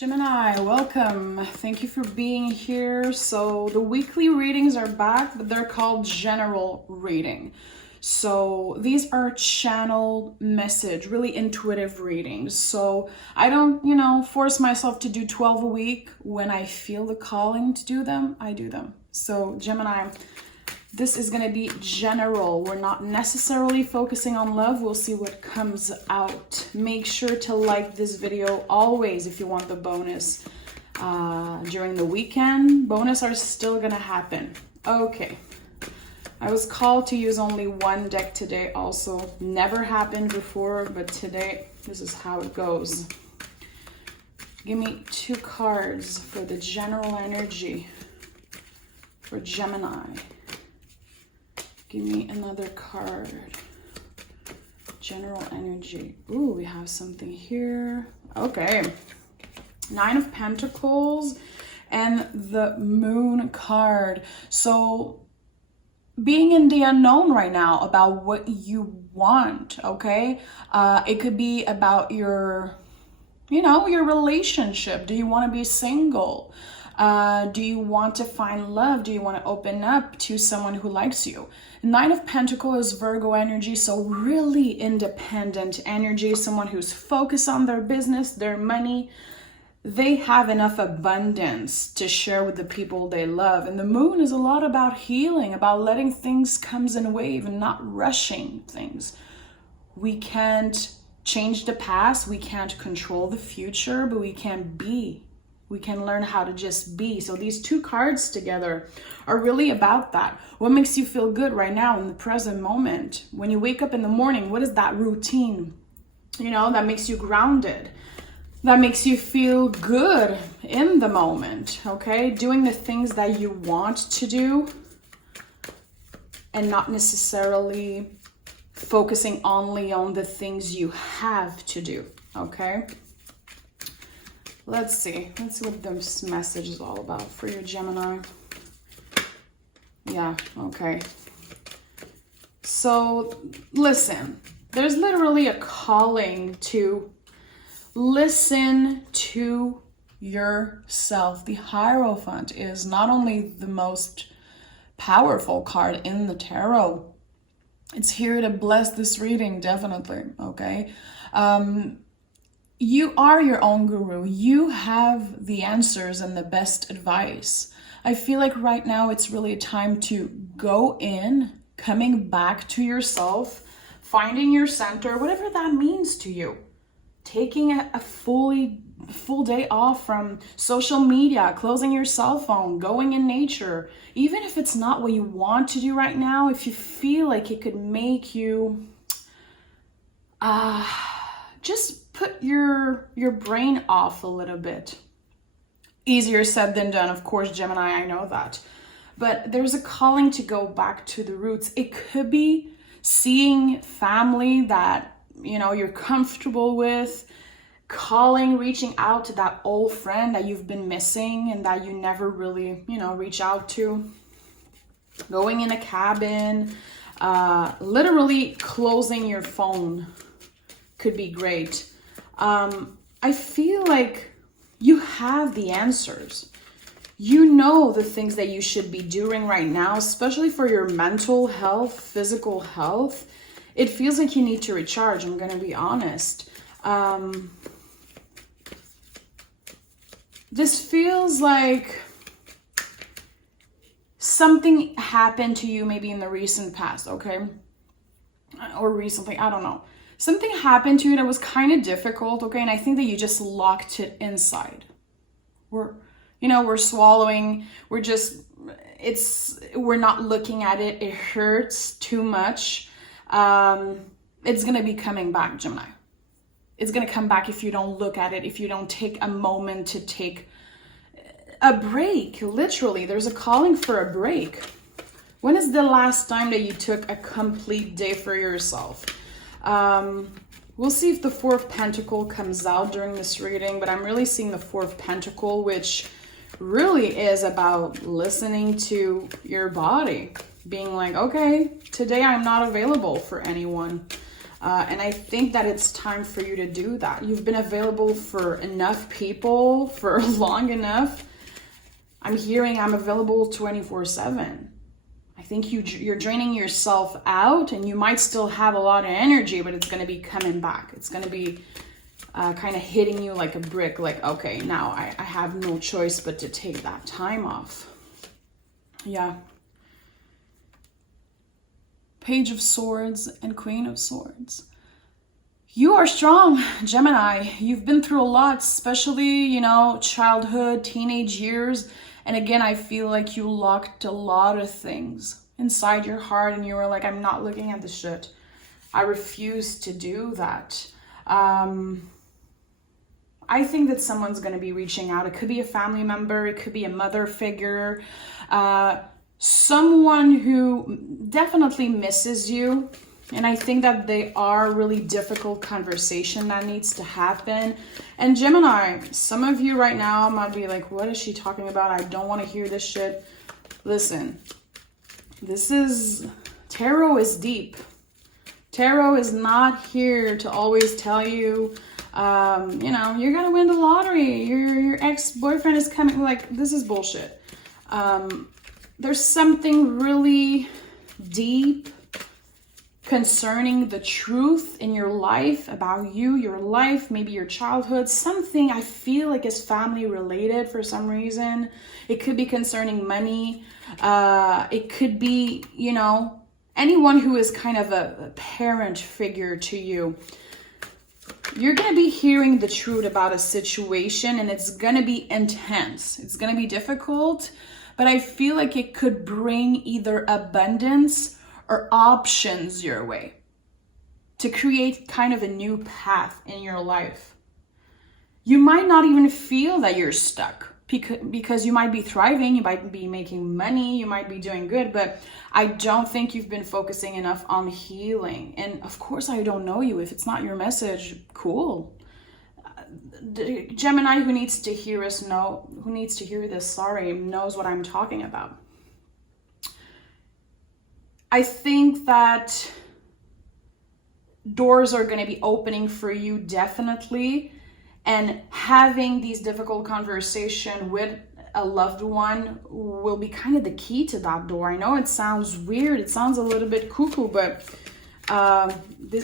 Gemini, welcome. Thank you for being here. So the weekly readings are back, but they're called general reading. So these are channeled message, really intuitive readings. So I don't, force myself to do 12 a week. When I feel the calling to do them, I do them. So Gemini, this is going to be general. We're not necessarily focusing on love. We'll see what comes out. Make sure to like this video always if you want the bonus during the weekend. Bonus are still going to happen. Okay. I was called to use only one deck today also. Never happened before, but today this is how it goes. Give me 2 cards for the general energy for Gemini. Give me another card. General energy. Ooh, we have something here. Okay. 9 of Pentacles and the Moon card. So being in the unknown right now about what you want, okay? It could be about your relationship. Do you want to be single? Do you want to find love? Do you want to open up to someone who likes you? 9 of Pentacles is Virgo energy, so really independent energy, someone who's focused on their business, their money. They have enough abundance to share with the people they love. And the Moon is a lot about healing, about letting things come in a wave and not rushing things. We can't change the past, we can't control the future, but we can be. We can learn how to just be. So these 2 cards together are really about that. What makes you feel good right now in the present moment? When you wake up in the morning, what is that routine? That makes you grounded. That makes you feel good in the moment, okay? Doing the things that you want to do and not necessarily focusing only on the things you have to do, okay? Let's see what this message is all about for your Gemini. Yeah, okay. So listen, there's literally a calling to listen to yourself. The Hierophant is not only the most powerful card in the tarot, it's here to bless this reading, definitely, okay? You are your own guru. You have the answers and the best advice. I feel like right now it's really a time to go in, coming back to yourself, finding your center, whatever that means to you. Taking a full day off from social media, closing your cell phone, going in nature. Even if it's not what you want to do right now, if you feel like it could make you just put your brain off a little bit. Easier said than done, of course, Gemini, I know that. But there's a calling to go back to the roots. It could be seeing family that, you're comfortable with, reaching out to that old friend that you've been missing and that you never really, reach out to. Going in a cabin, literally closing your phone could be great. I feel like you have the answers. You know the things that you should be doing right now, especially for your mental health, physical health. It feels like you need to recharge, I'm going to be honest. This feels like something happened to you maybe in the recent past, okay? Or recently, I don't know. Something happened to you that was kind of difficult, okay? And I think that you just locked it inside. We're swallowing. We're not looking at it. It hurts too much. It's going to be coming back, Gemini. It's going to come back if you don't look at it, if you don't take a moment to take a break. Literally, there's a calling for a break. When is the last time that you took a complete day for yourself? We'll see if the 4 of Pentacles comes out during this reading, but I'm really seeing the 4 of Pentacles, which really is about listening to your body, being like, okay, today I'm not available for anyone. And I think that it's time for you to do that. You've been available for enough people for long enough. I'm hearing I'm available 24/7. I think you're draining yourself out, and you might still have a lot of energy, but it's going to be coming back. It's going to be kind of hitting you like a brick, like, okay, now I have no choice but to take that time off. Yeah. Page of Swords and Queen of Swords. You are strong, Gemini. You've been through a lot, especially, you know, childhood, teenage years. And again, I feel like you locked a lot of things inside your heart, and you were like, I'm not looking at this shit. I refuse to do that. I think that someone's going to be reaching out. It could be a family member. It could be a mother figure. Someone who definitely misses you. And I think that they are really difficult conversation that needs to happen. And Gemini, some of you right now might be like, what is she talking about? I don't want to hear this shit. Listen, tarot is deep. Tarot is not here to always tell you, you know, you're going to win the lottery. Your ex-boyfriend is coming. Like, this is bullshit. There's something really deep concerning the truth in your life, about you, your life, maybe your childhood, something I feel like is family related for some reason. It could be concerning money. It could be, you know, anyone who is kind of a parent figure to you. You're going to be hearing the truth about a situation, and it's going to be intense. It's going to be difficult, but I feel like it could bring either abundance or options your way to create kind of a new path in your life. You might not even feel that you're stuck because you might be thriving, you might be making money, you might be doing good, but I don't think you've been focusing enough on healing. And of course, I don't know you. If it's not your message, cool. The Gemini who needs to hear this, knows what I'm talking about. I think that doors are going to be opening for you, definitely. And having these difficult conversations with a loved one will be kind of the key to that door. I know it sounds weird. It sounds a little bit cuckoo, but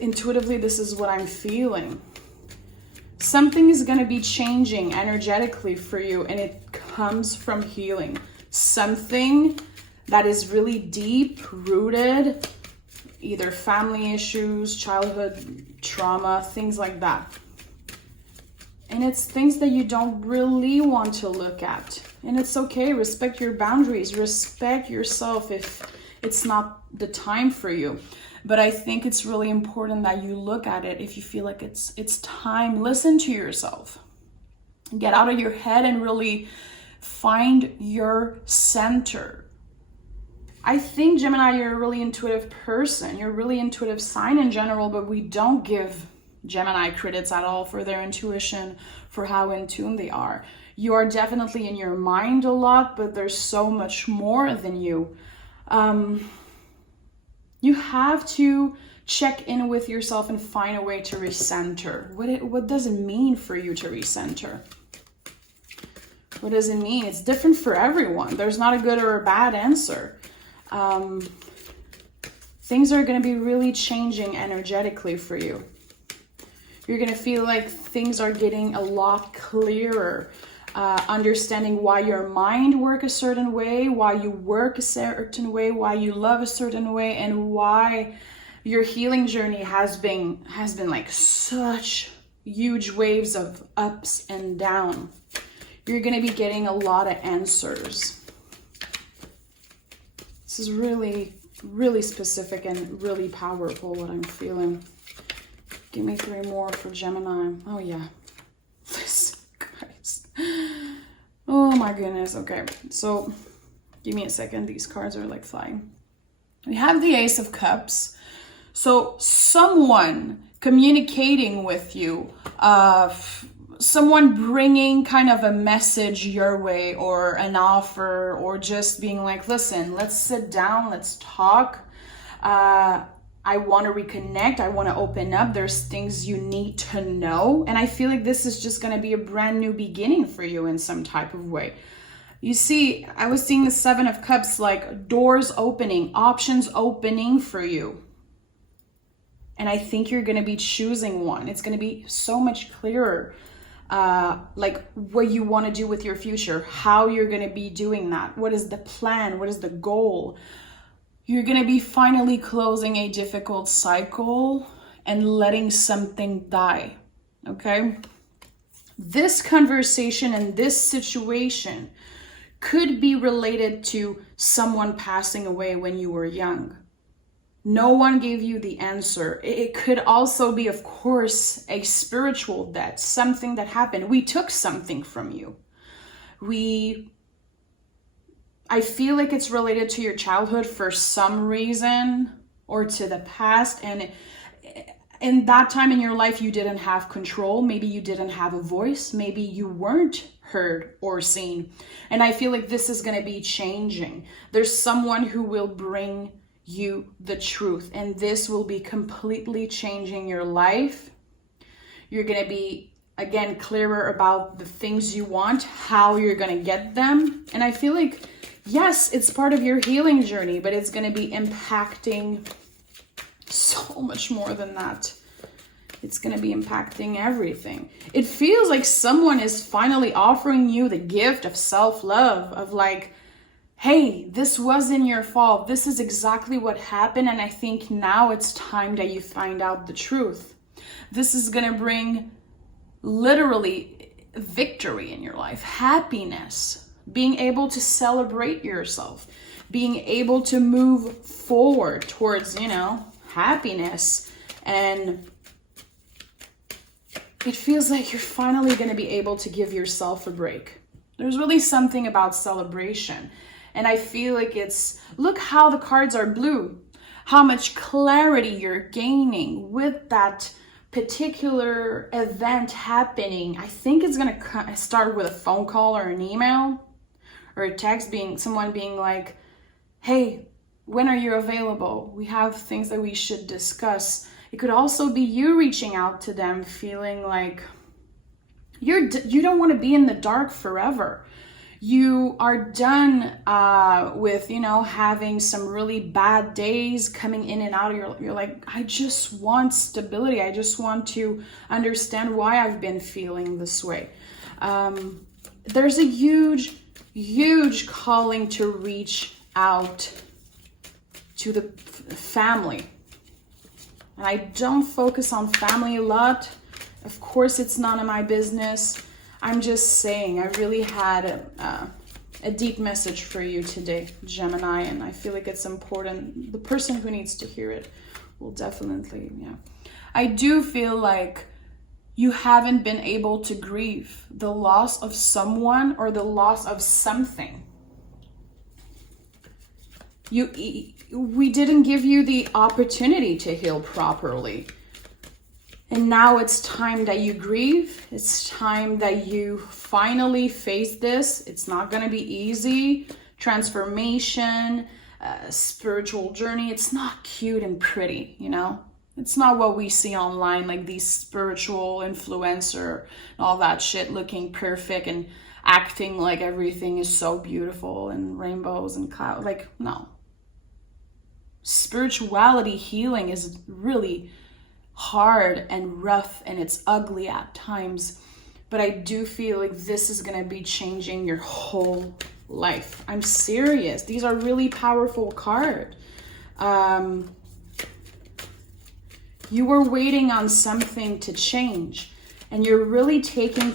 intuitively, this is what I'm feeling. Something is going to be changing energetically for you, and it comes from healing. Something that is really deep rooted, either family issues, childhood trauma, things like that. And it's things that you don't really want to look at. And it's okay, respect your boundaries, respect yourself if it's not the time for you. But I think it's really important that you look at it if you feel like it's time. Listen to yourself. Get out of your head and really find your center. I think, Gemini, you're a really intuitive person. You're a really intuitive sign in general, but we don't give Gemini credits at all for their intuition, for how in tune they are. You are definitely in your mind a lot, but there's so much more than you. You have to check in with yourself and find a way to recenter. What does it mean for you to recenter? What does it mean? It's different for everyone. There's not a good or a bad answer. Things are going to be really changing energetically for you. You're going to feel like things are getting a lot clearer. Understanding why your mind works a certain way, why you work a certain way, why you love a certain way, and why your healing journey has been like such huge waves of ups and down. You're going to be getting a lot of answers. This is really, really specific and really powerful, what I'm feeling. Give me 3 more for Gemini. Oh, yeah. Listen, guys. Oh, my goodness. Okay, so give me a second. These cards are like flying. We have the Ace of Cups. So someone communicating with you, someone bringing kind of a message your way, or an offer, or just being like, listen, let's sit down, let's talk. I want to reconnect. I want to open up. There's things you need to know. And I feel like this is just going to be a brand new beginning for you in some type of way. You see, I was seeing the Seven of Cups, like doors opening, options opening for you. And I think you're going to be choosing one. It's going to be so much clearer, like what you want to do with your future, how you're going to be doing that. What is the plan? What is the goal? You're going to be finally closing a difficult cycle and letting something die. Okay? This conversation and this situation could be related to someone passing away when you were young. No one gave you the answer. It could also be, of course, a spiritual death, something that happened. We took something from you. I feel like it's related to your childhood for some reason, or to the past. And in that time in your life, you didn't have control. Maybe you didn't have a voice. Maybe you weren't heard or seen. And I feel like this is going to be changing. There's someone who will bring you the truth, and this will be completely changing your life. You're going to be, again, clearer about the things you want, how you're going to get them. And I feel like, yes, it's part of your healing journey, but it's going to be impacting so much more than that. It's going to be impacting everything. It feels like someone is finally offering you the gift of self-love, of like, hey, this wasn't your fault. This is exactly what happened. And I think now it's time that you find out the truth. This is going to bring literally victory in your life, happiness, being able to celebrate yourself, being able to move forward towards, happiness. And it feels like you're finally going to be able to give yourself a break. There's really something about celebration. And I feel like look how the cards are blue, how much clarity you're gaining with that particular event happening. I think it's going to start with a phone call or an email or a text, someone being like, hey, when are you available? We have things that we should discuss. It could also be you reaching out to them, feeling like you don't want to be in the dark forever. You are done with, having some really bad days coming in and out. You're like, I just want stability. I just want to understand why I've been feeling this way. There's a huge, huge calling to reach out to the family. And I don't focus on family a lot. Of course, it's none of my business. I'm just saying, I really had a deep message for you today, Gemini, and I feel like it's important. The person who needs to hear it will definitely, I do feel like you haven't been able to grieve the loss of someone or the loss of something. We didn't give you the opportunity to heal properly. And now it's time that you grieve. It's time that you finally face this. It's not going to be easy. Transformation, spiritual journey. It's not cute and pretty, It's not what we see online, like these spiritual influencer and all that shit looking perfect and acting like everything is so beautiful and rainbows and clouds. Like, no. Spirituality healing is really hard and rough, and it's ugly at times, but I do feel like this is going to be changing your whole life. I'm serious. These are really powerful cards. You were waiting on something to change, and you're really taking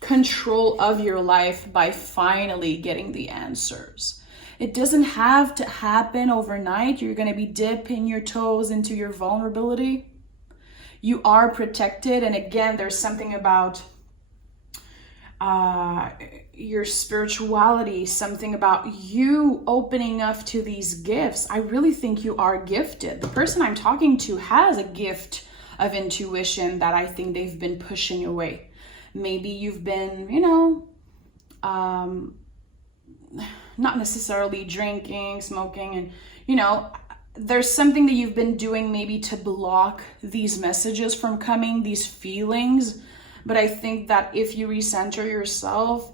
control of your life by finally getting the answers. It doesn't have to happen overnight. You're going to be dipping your toes into your vulnerability. You are protected. And again, there's something about your spirituality, something about you opening up to these gifts. I really think you are gifted. The person I'm talking to has a gift of intuition that I think they've been pushing away. Maybe you've been, not necessarily drinking, smoking, and, there's something that you've been doing maybe to block these messages from coming, these feelings. But I think that if you recenter yourself,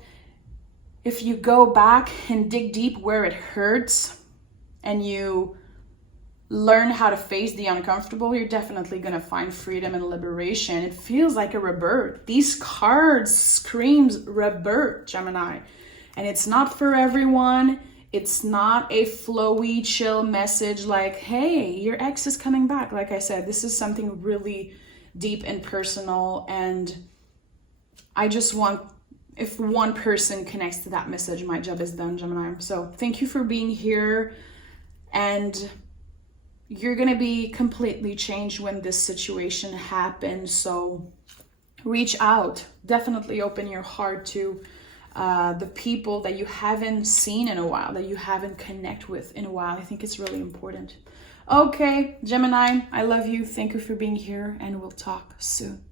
if you go back and dig deep where it hurts and you learn how to face the uncomfortable, you're definitely going to find freedom and liberation. It feels like a rebirth. These cards screams rebirth, Gemini. And it's not for everyone. It's not a flowy, chill message like, hey, your ex is coming back. Like I said, this is something really deep and personal. And I just want, if one person connects to that message, my job is done, Gemini. So thank you for being here. And you're going to be completely changed when this situation happens. So reach out. Definitely open your heart to the people that you haven't seen in a while, that you haven't connected with in a while. I think it's really important. Okay, Gemini, I love you. Thank you for being here, and we'll talk soon.